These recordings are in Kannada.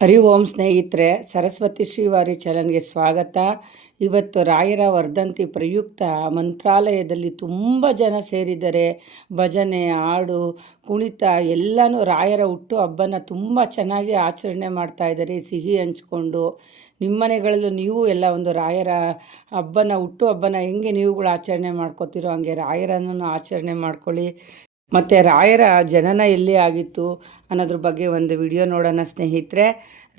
ಹರಿ ಓಂ ಸ್ನೇಹಿತರೆ, ಸರಸ್ವತಿ ಶ್ರೀವಾರಿ ಚಾನಲ್ಗೆ ಸ್ವಾಗತ. ಇವತ್ತು ರಾಯರ ವರ್ಧಂತಿ ಪ್ರಯುಕ್ತ ಮಂತ್ರಾಲಯದಲ್ಲಿ ತುಂಬ ಜನ ಸೇರಿದ್ದಾರೆ. ಭಜನೆ, ಹಾಡು, ಕುಣಿತ ಎಲ್ಲನೂ ರಾಯರ ಹುಟ್ಟು ಹಬ್ಬನ ತುಂಬ ಚೆನ್ನಾಗಿ ಆಚರಣೆ ಮಾಡ್ತಾಯಿದ್ದಾರೆ, ಸಿಹಿ ಹಂಚ್ಕೊಂಡು. ನಿಮ್ಮ ಮನೆಗಳಲ್ಲೂ ನೀವು ಎಲ್ಲ ಒಂದು ರಾಯರ ಹುಟ್ಟು ಹಬ್ಬನ ಹೆಂಗೆ ನೀವುಗಳು ಆಚರಣೆ ಮಾಡ್ಕೋತೀರೋ ಹಂಗೆ ರಾಯರನ್ನು ಆಚರಣೆ ಮಾಡ್ಕೊಳ್ಳಿ. ಮತ್ತು ರಾಯರ ಜನನ ಎಲ್ಲಿ ಆಗಿತ್ತು ಅನ್ನೋದ್ರ ಬಗ್ಗೆ ಒಂದು ವಿಡಿಯೋ ನೋಡೋಣ ಸ್ನೇಹಿತರೆ.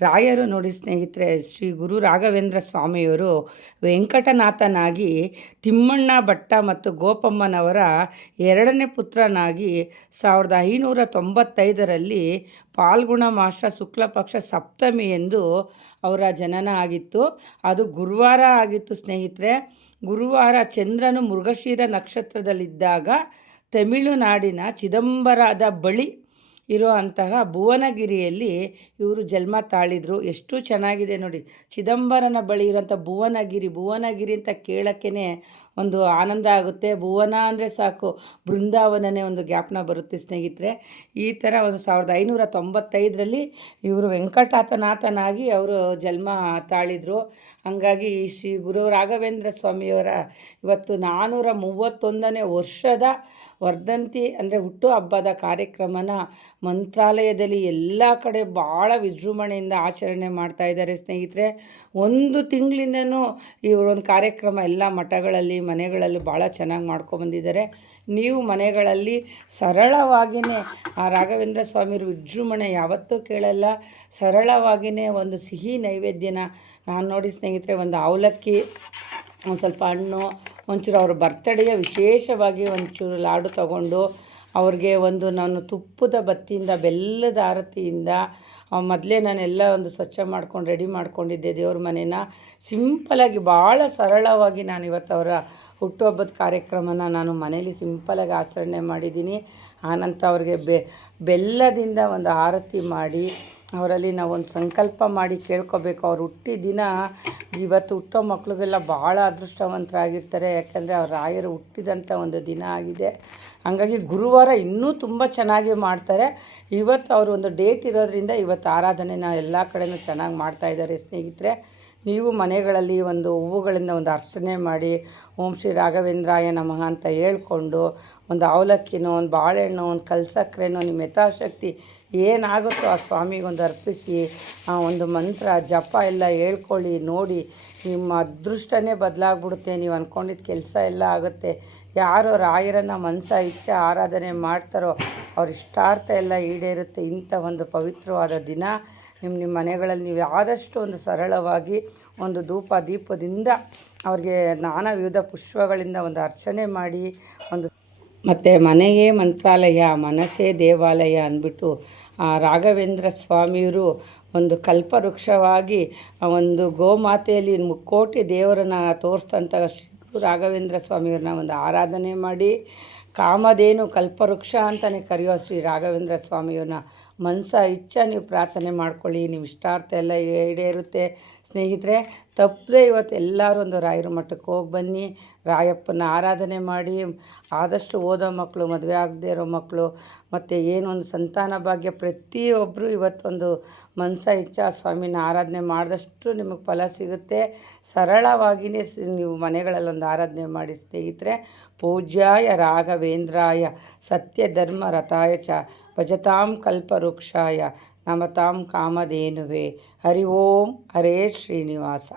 ರಾಯರು ನೋಡಿ ಸ್ನೇಹಿತರೆ, ಶ್ರೀ ಗುರು ರಾಘವೇಂದ್ರ ಸ್ವಾಮಿಯವರು ವೆಂಕಟನಾಥನಾಗಿ ತಿಮ್ಮಣ್ಣ ಭಟ್ಟ ಮತ್ತು ಗೋಪಮ್ಮನವರ ಎರಡನೇ ಪುತ್ರನಾಗಿ 1595ರಲ್ಲಿ ಫಾಲ್ಗುಣ ಮಾಸ ಶುಕ್ಲ ಪಕ್ಷ ಸಪ್ತಮಿ ಎಂದು ಅವರ ಜನನ ಆಗಿತ್ತು. ಅದು ಗುರುವಾರ ಆಗಿತ್ತು ಸ್ನೇಹಿತರೆ. ಗುರುವಾರ ಚಂದ್ರನು ಮೃಗಶಿರ ನಕ್ಷತ್ರದಲ್ಲಿದ್ದಾಗ ತಮಿಳುನಾಡಿನ ಚಿದಂಬರದ ಬಳಿ ಇರುವಂತಹ ಭುವನಗಿರಿಯಲ್ಲಿ ಇವರು ಜನ್ಮ ತಾಳಿದರು. ಎಷ್ಟು ಚೆನ್ನಾಗಿದೆ ನೋಡಿ, ಚಿದಂಬರನ ಬಳಿ ಇರುವಂಥ ಭುವನಗಿರಿ ಅಂತ ಕೇಳೋಕ್ಕೇ ಒಂದು ಆನಂದ ಆಗುತ್ತೆ. ಭುವನ ಅಂದರೆ ಸಾಕು, ಬೃಂದಾವನನೇ ಒಂದು ಜ್ಞಾಪನ ಬರುತ್ತೆ ಸ್ನೇಹಿತರೆ. ಈ ಥರ ಒಂದು 1595ರಲ್ಲಿ ಇವರು ವೆಂಕಟನಾಥನಾಗಿ ಅವರು ಜನ್ಮ ತಾಳಿದರು. ಹಾಗಾಗಿ ಶ್ರೀ ಗುರು ರಾಘವೇಂದ್ರ ಸ್ವಾಮಿಯವರ ಇವತ್ತು 431ನೇ ವರ್ಷದ ವರ್ಧಂತಿ ಅಂದರೆ ಹುಟ್ಟು ಹಬ್ಬದ ಕಾರ್ಯಕ್ರಮನ ಮಂತ್ರಾಲಯದಲ್ಲಿ ಎಲ್ಲ ಕಡೆ ಭಾಳ ವಿಜೃಂಭಣೆಯಿಂದ ಆಚರಣೆ ಮಾಡ್ತಾಯಿದ್ದಾರೆ ಸ್ನೇಹಿತರೆ. ಒಂದು ತಿಂಗಳಿಂದನೂ ಈ ಒಂದು ಕಾರ್ಯಕ್ರಮ ಎಲ್ಲ ಮಠಗಳಲ್ಲಿ ಮನೆಗಳಲ್ಲಿ ಭಾಳ ಚೆನ್ನಾಗಿ ಮಾಡ್ಕೊಬಂದಿದ್ದಾರೆ. ನೀವು ಮನೆಗಳಲ್ಲಿ ಸರಳವಾಗಿಯೇ ಆ ರಾಘವೇಂದ್ರ ಸ್ವಾಮಿಯವ್ರ ವಿಜೃಂಭಣೆ ಯಾವತ್ತೂ ಕೇಳಲ್ಲ. ಸರಳವಾಗಿಯೇ ಒಂದು ಸಿಹಿ ನೈವೇದ್ಯನ ನಾನು ನೋಡಿ ಸ್ನೇಹಿತರೆ, ಒಂದು ಅವಲಕ್ಕಿ, ಒಂದು ಸ್ವಲ್ಪ ಹಣ್ಣು, ಒಂಚೂರು ಅವ್ರ ಬರ್ತಡೆಯ ವಿಶೇಷವಾಗಿ ಒಂಚೂರು ಲಾಡು ತಗೊಂಡು ಅವ್ರಿಗೆ ನಾನು ತುಪ್ಪದ ಬತ್ತಿಯಿಂದ ಬೆಲ್ಲದ ಆರತಿಯಿಂದ ಮೊದಲೇ ನಾನೆಲ್ಲ ಒಂದು ಸ್ವಚ್ಛ ಮಾಡ್ಕೊಂಡು ರೆಡಿ ಮಾಡ್ಕೊಂಡಿದ್ದೆ ದೇವ್ರ ಮನೇನ. ಸಿಂಪಲಾಗಿ ಭಾಳ ಸರಳವಾಗಿ ನಾನು ಇವತ್ತು ಅವರ ಹುಟ್ಟುಹಬ್ಬದ ಕಾರ್ಯಕ್ರಮನ ನಾನು ಮನೇಲಿ ಸಿಂಪಲಾಗಿ ಆಚರಣೆ ಮಾಡಿದ್ದೀನಿ. ಆನಂತರ ಅವ್ರಿಗೆ ಬೆಲ್ಲದಿಂದ ಒಂದು ಆರತಿ ಮಾಡಿ ಅವರಲ್ಲಿ ನಾವೊಂದು ಸಂಕಲ್ಪ ಮಾಡಿ ಕೇಳ್ಕೊಬೇಕು. ಅವ್ರು ಹುಟ್ಟಿದ ದಿನ ಇವತ್ತು ಹುಟ್ಟೋ ಮಕ್ಳಿಗೆಲ್ಲ ಭಾಳ ಅದೃಷ್ಟವಂತರಾಗಿರ್ತಾರೆ, ಯಾಕಂದರೆ ಅವ್ರ ರಾಯರು ಹುಟ್ಟಿದಂಥ ಒಂದು ದಿನ ಆಗಿದೆ. ಹಾಗಾಗಿ ಗುರುವಾರ ಇನ್ನೂ ತುಂಬ ಚೆನ್ನಾಗಿ ಮಾಡ್ತಾರೆ. ಇವತ್ತು ಅವರು ಒಂದು ಡೇಟ್ ಇರೋದರಿಂದ ಇವತ್ತು ಆರಾಧನೆನ ಎಲ್ಲ ಕಡೆಯೂ ಚೆನ್ನಾಗಿ ಮಾಡ್ತಾಯಿದ್ದಾರೆ ಸ್ನೇಹಿತರೆ. ನೀವು ಮನೆಗಳಲ್ಲಿ ಒಂದು ಹೂವುಗಳಿಂದ ಒಂದು ಅರ್ಚನೆ ಮಾಡಿ ಓಂ ಶ್ರೀ ರಾಘವೇಂದ್ರಾಯ ನಮಃ ಅಂತ ಹೇಳ್ಕೊಂಡು ಒಂದು ಅವಲಕ್ಕಿನೋ, ಒಂದು ಬಾಳೆಹಣ್ಣು, ಒಂದು ಕಲ್ಸಕ್ರೆನೋ, ನಿಮ್ಮ ಯಥಾಶಕ್ತಿ ಏನಾಗುತ್ತೋ ಆ ಸ್ವಾಮಿಗೊಂದು ಅರ್ಪಿಸಿ ಆ ಒಂದು ಮಂತ್ರ ಜಪ ಎಲ್ಲ ಹೇಳ್ಕೊಳ್ಳಿ. ನೋಡಿ, ನಿಮ್ಮ ಅದೃಷ್ಟನೇ ಬದಲಾಗ್ಬಿಡುತ್ತೆ. ನೀವು ಅಂದ್ಕೊಂಡಿದ್ದ ಕೆಲಸ ಎಲ್ಲ ಆಗುತ್ತೆ. ಯಾರು ರಾಯರನ್ನು ಮನಸ ಇಚ್ಛೆ ಆರಾಧನೆ ಮಾಡ್ತಾರೋ ಅವ್ರ ಇಷ್ಟಾರ್ಥ ಎಲ್ಲ ಈಡೇರುತ್ತೆ. ಇಂಥ ಒಂದು ಪವಿತ್ರವಾದ ದಿನ ನಿಮ್ಮ ಮನೆಗಳಲ್ಲಿ ನೀವು ಆದಷ್ಟು ಒಂದು ಸರಳವಾಗಿ ಒಂದು ಧೂಪ ದೀಪದಿಂದ ಅವ್ರಿಗೆ ನಾನಾ ವಿವಿಧ ಪುಷ್ಪಗಳಿಂದ ಒಂದು ಅರ್ಚನೆ ಮಾಡಿ ಮತ್ತು ಮನೆಯೇ ಮಂತ್ರಾಲಯ, ಮನಸ್ಸೇ ದೇವಾಲಯ ಅಂದ್ಬಿಟ್ಟು ರಾಘವೇಂದ್ರ ಸ್ವಾಮಿಯವರು ಒಂದು ಕಲ್ಪವೃಕ್ಷವಾಗಿ ಒಂದು ಗೋಮಾತೆಯಲ್ಲಿ ಮುಕ್ಕೋಟಿ ದೇವರನ್ನು ತೋರಿಸ್ತಂಥ ಶ್ರೀ ರಾಘವೇಂದ್ರ ಸ್ವಾಮಿಯವ್ರನ್ನ ಒಂದು ಆರಾಧನೆ ಮಾಡಿ ಕಾಮಧೇನು ಕಲ್ಪವೃಕ್ಷ ಅಂತಲೇ ಕರೆಯೋ ಶ್ರೀ ರಾಘವೇಂದ್ರ ಸ್ವಾಮಿಯವ್ರನ್ನ ಮನಸ ಇಚ್ಛೆ ನೀವು ಪ್ರಾರ್ಥನೆ ಮಾಡ್ಕೊಳ್ಳಿ. ನಿಮ್ಮ ಇಷ್ಟಾರ್ಥ ಎಲ್ಲ ಈಡೇರುತ್ತೆ ಸ್ನೇಹಿತರೆ. ತಪ್ಪದೆ ಇವತ್ತು ಎಲ್ಲರೂ ಒಂದು ರಾಯರ ಮಠಕ್ಕೆ ಹೋಗಿ ಬನ್ನಿ, ರಾಯಪ್ಪನ ಆರಾಧನೆ ಮಾಡಿ. ಆದಷ್ಟು ಓದೋ ಮಕ್ಕಳು, ಮದುವೆ ಆಗದೇ ಇರೋ ಮಕ್ಕಳು, ಮತ್ತು ಏನೊಂದು ಸಂತಾನ ಭಾಗ್ಯ ಪ್ರತಿಯೊಬ್ಬರು ಇವತ್ತೊಂದು ಮನಸ ಇಚ್ಛಾ ಸ್ವಾಮಿನ ಆರಾಧನೆ ಮಾಡಿದಷ್ಟು ನಿಮಗೆ ಫಲ ಸಿಗುತ್ತೆ. ಸರಳವಾಗಿಯೇ ನೀವು ಮನೆಗಳಲ್ಲೊಂದು ಆರಾಧನೆ ಮಾಡಿ ಸ್ನೇಹಿತರೆ. ಪೂಜ್ಯಾಯ ರಾಘವೇಂದ್ರಾಯ ಸತ್ಯಧರ್ಮ ರಥಾಯ ಚ ಭಜತಾಂ ಕಲ್ಪವೃಕ್ಷಾಯ ನಮತಾಂ ಕಾಮಧೇನುವೆ. ಹರಿ ಓಂ ಹರೇ ಶ್ರೀನಿವಾಸ.